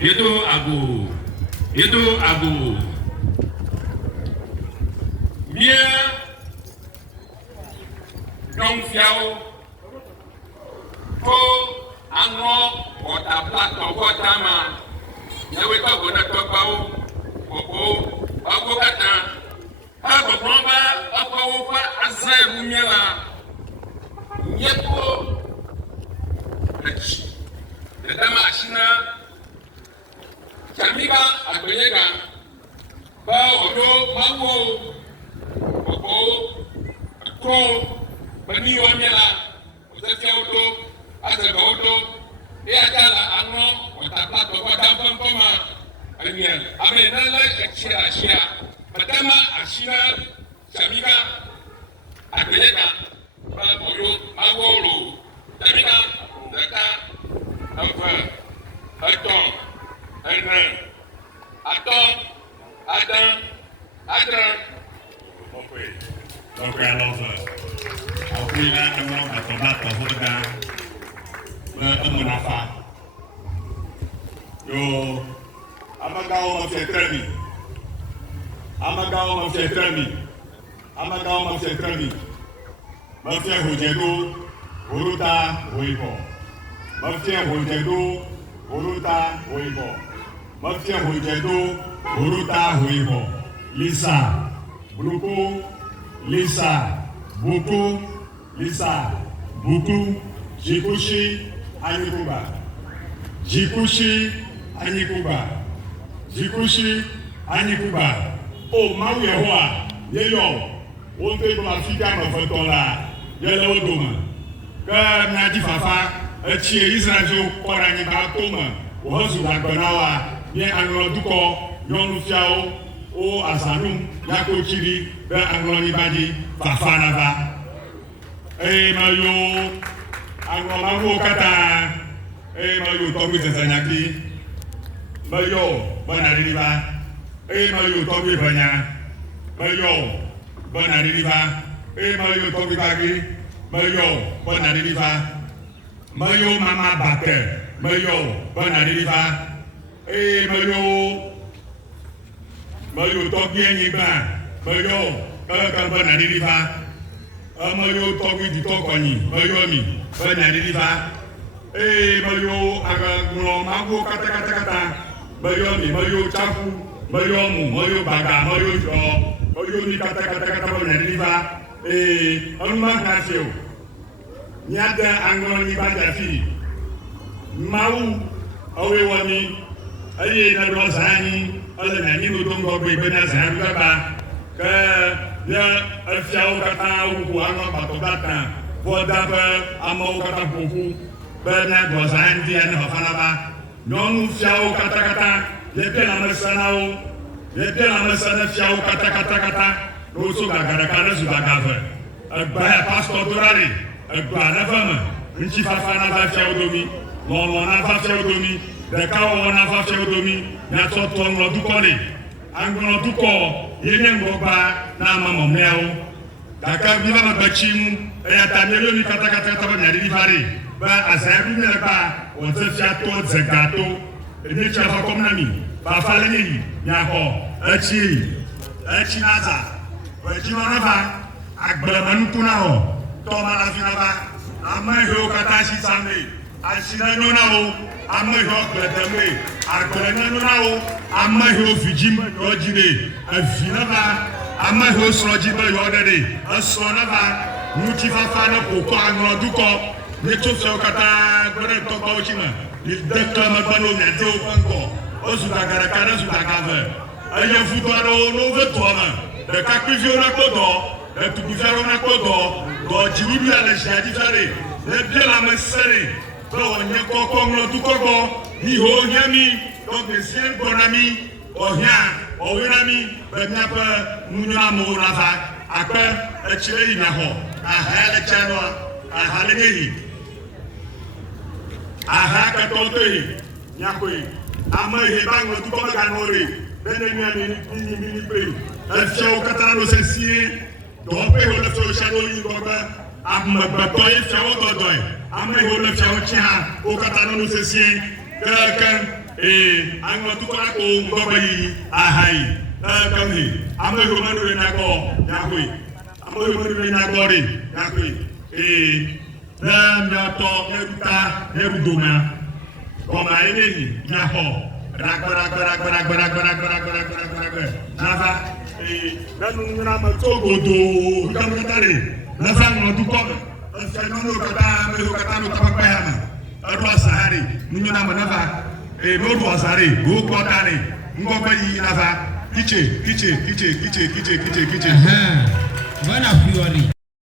Itu abu. Mia dong fiao ko Anlo kota plato kota ma nyawe ko gona to pao ko kata ha ko bomba apa fa azai miela nyepo dama ashina Tsiamiga Agbenyegã ba odo mawo ko bani wa miela osetia odo azaba odo e ajala Anlo kota plato kota poma aniel amena la achia madama ashina Tsiamiga Agbenyegã ba odo mawo lo Tsiamiga daka enfin attends Donc alors, après là, on va combattre mon affaire. Yo, Amagao m'a fait tremi. M'a fait Hojedo, Horuta, Hoibo. M'a fait Hojedo, Horuta, Hoibo. Mafia Hojedo, Horuta, Hoibo. Lisa, Bruko, Lisa, Buku, Lisa, Buku, Jikushi, Anikuba. Oh, Mauyewa, Yeyo, Ote pour la fille à me là, Yellow Doma. Car Nadi Fafa, a cheer Israel, Korani Batoma, Ozu Agbenawa. Bien Anlo duko yonu fiao o asanum yako chiri be Anlo ni badi fafana va mayo Anlo mawo kata mayo tobi zanyaki mayo bona riba mayo tobi banya mayo bona riba mayo tobi bagi mayo bona riba mayo mama bate mayo bona riba Mayo togi enyiba, mayo kaka bana diriva, mayo togi di tokoni, mayo mi bana diriva, mayo aga nglo mago kata, mayo mi mayo chafu, mayo mu, mayo baga, mayo jo, mayo mi kata bana diriva, anuma kasio, nyada anglo ni banja fi, mau awe wani. Aye na rozani ala na ni no dongo be bena zan baba ka ya afiao kata u anga batobata boda ba amo kata buku bena rozani dia na fana ba non fiao kata ye pe la masana fiao kata no so gagara kana su bagava ba pastor dorari ba na fama nchi fafana ba fiao domi lo na fa fiao domi de kawo na fa fiao domi na to nglo dukole anglo duko yene ngoba na mama meo daka biba na bachim ya tamelo ni kata ba nyari difare ba asabu ne ba on se fia to zegato ni cha fa komna mi ba fale ni nya ho achi naza ba jima na ba agbara manukuna ho to mara fina ba amma ho kata shi sambe ashina nona ho amma ho kledame arkolena nona ho amma ho fijim ojide afina ba amma ho sroji ba yodere asona ba nuti fa na koko anglo duko ne to so kata gore to ba ochima ni dekla magbano na de opanko osu dagara kana su dagave ayo futaro no vetoma de kakivio na kodo de tukivio na kodo do jibibi ale shadi fare de biela mesere do nye koko nglo duko ni ho nyami do besien bonami ohia owirami benyapa nunyama mo rafa akpa echire ina ho ahale chano ahale ngehi aha ka tote nyakoi ama hebango duko ganore benemi ni pe afio katana no sensie do pe ho le fio shano yi goba amma bato e fio dodoy ama ho le fio chia o katana no sensie kan Anlo tu kona ko ngobai ahai kami amo yo manu na ko yakui amo yo manu na ko ri yakui na nyato eruta erudoma koma enyi nyaho nafa nanu na ma togodo kamkatare nafa ngodu ko nanu kata me kata no tapakayama arwa sahari nunu na nafa no wasare go kwatare ngomba yi nafa kiche bana fiori